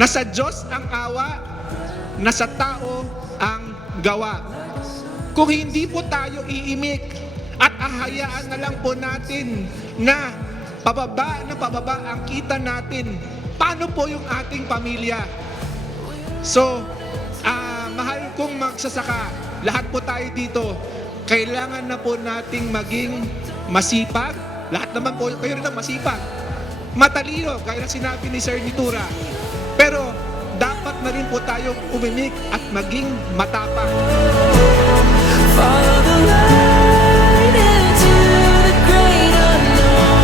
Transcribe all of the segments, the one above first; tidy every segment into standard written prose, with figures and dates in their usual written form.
Nasa Diyos ang awa, nasa tao ang gawa. Kung hindi po tayo iimik at ahayaan na lang po natin na pababa ang kita natin, paano po yung ating pamilya? So, mahal kong magsasaka, lahat po tayo dito, kailangan na po nating maging masipag. Lahat naman po, kayo rin ang masipag. Matalino, gaya na sinabi ni Sir Nitura. Pero, dapat na rin po tayong umimik at maging matapang. Follow the light into the great unknown.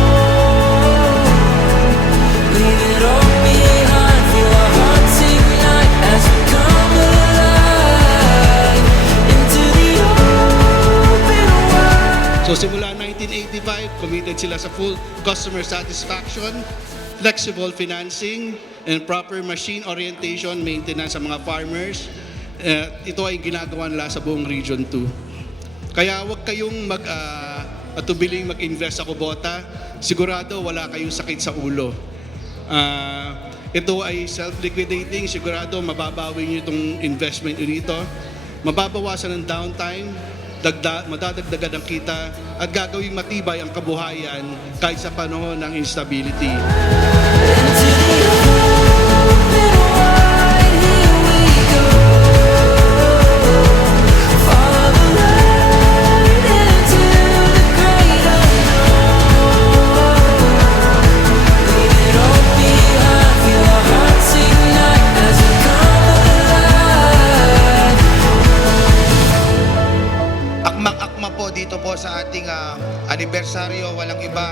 Leave it all behind, feel our hearts ignite as we come alive into the open wide. So simula 1985, committed sila sa full customer satisfaction, flexible financing, and proper machine orientation, maintenance sa mga farmers. Ito ay ginagawa nila sa buong Region 2. Kaya huwag kayong matubiling mag-invest sa Kubota. Sigurado wala kayong sakit sa ulo. Ito ay self-liquidating. Sigurado mababawi nyo itong investment nyo dito. Mababawasan ng downtime, madadagdagan ang kita, at gagawing matibay ang kabuhayan kahit sa panahon ng instability. Into the open wide, here we go. Follow the light into the great unknown. Leave it all behind, feel our hearts ignite as we come alive. Akmak-akma po dito po sa ating anibersaryo, walang iba.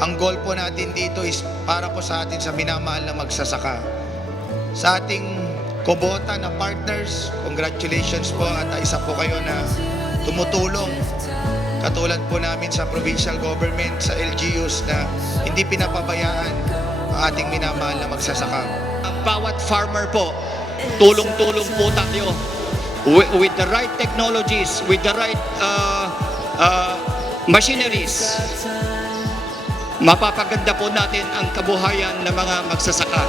Ang goal po natin dito is para po sa atin sa minamahal na magsasaka. Sa ating Kubota na partners, congratulations po, at isa po kayo na tumutulong. Katulad po namin sa provincial government, sa LGUs na hindi pinapabayaan ang ating minamahal na magsasaka. Ang bawat farmer po, tulong-tulong po tayo with the right technologies, with the right machineries. Mapapaganda po natin ang kabuhayan ng mga magsasaka.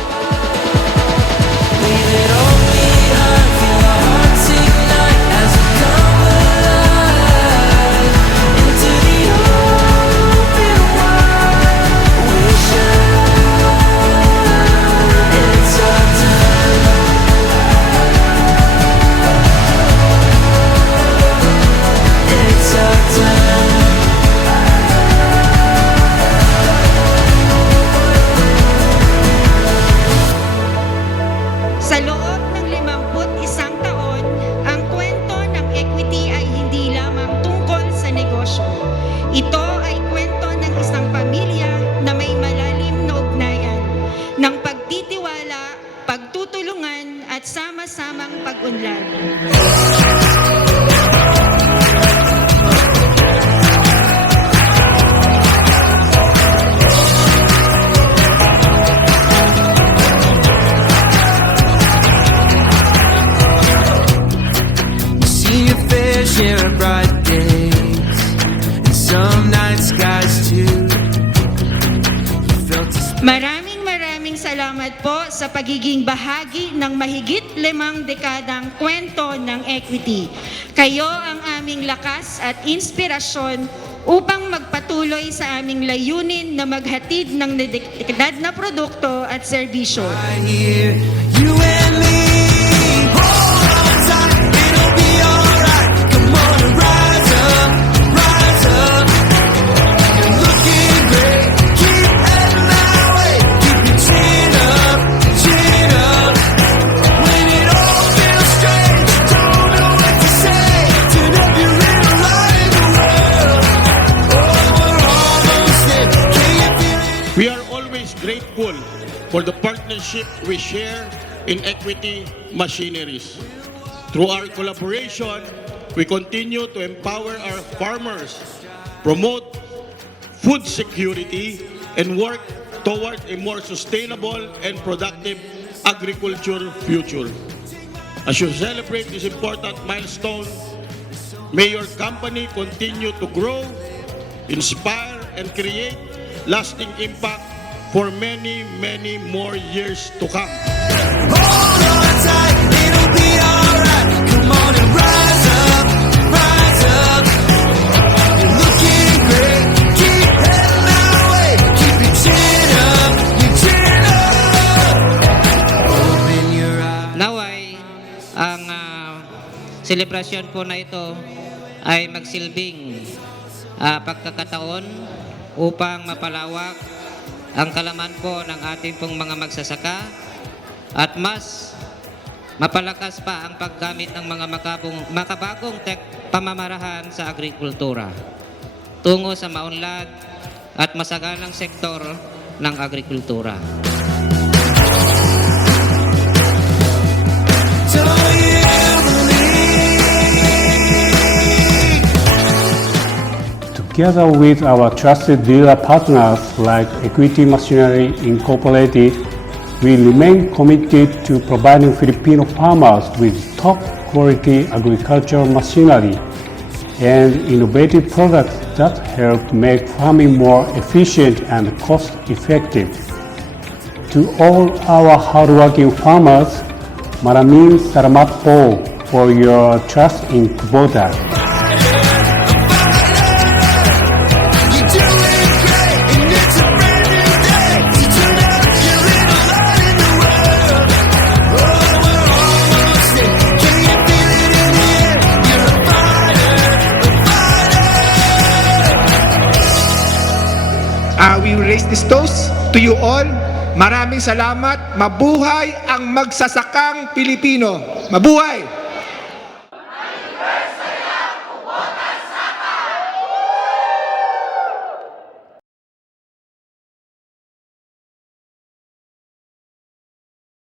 Leave it all behind, feel our hearts ignite as we come alive. Into the open wide, we shine. It's our time. It's our time. Sa loob ng 51 taon, ang kwento ng equity ay hindi lamang tungkol sa negosyo. Ito ay kwento ng isang pamilya na may malalim na ugnayan, ng pagtitiwala, pagtutulungan at sama-samang pag-unlad. See your fair share of bright days, and some night skies too. You felt a Maraming salamat po sa pagiging bahagi ng mahigit 5 dekadang kwento ng equity. Kayo ang aming lakas at inspirasyon upang magpatuloy sa aming layunin na maghatid ng dedikadad na produkto at serbisyo. right here, you and me. Hold on tight, it'll be alright. Come on and rise up, rise up. You're looking great, keep heading that way. Keep your chin up, chin up. When it all feels strange, don't know what to say. Turn up your inner light in the world. Oh, we're almost there. Can you feel it? We are always grateful for the partnership we share in Equity Machineries. Through our collaboration, we continue to empower our farmers, promote food security, and work toward a more sustainable and productive agriculture future. As you celebrate this important milestone, may your company continue to grow, inspire, and create lasting impact for many, many more years to come. selebrasyon po na ito ay magsilbing pagkakataon upang mapalawak ang kalaman po ng ating pong mga magsasaka at mas mapalakas pa ang paggamit ng mga makabagong pamamarahan sa agrikultura tungo sa maunlad at masaganang sektor ng agrikultura. Together with our trusted dealer partners like Equity Machinery Incorporated, we remain committed to providing Filipino farmers with top-quality agricultural machinery and innovative products that help make farming more efficient and cost-effective. To all our hardworking farmers, maraming salamat po for your trust in Kubota. We raise this toast to you all. Maraming salamat. Mabuhay ang magsasakang Pilipino. Mabuhay!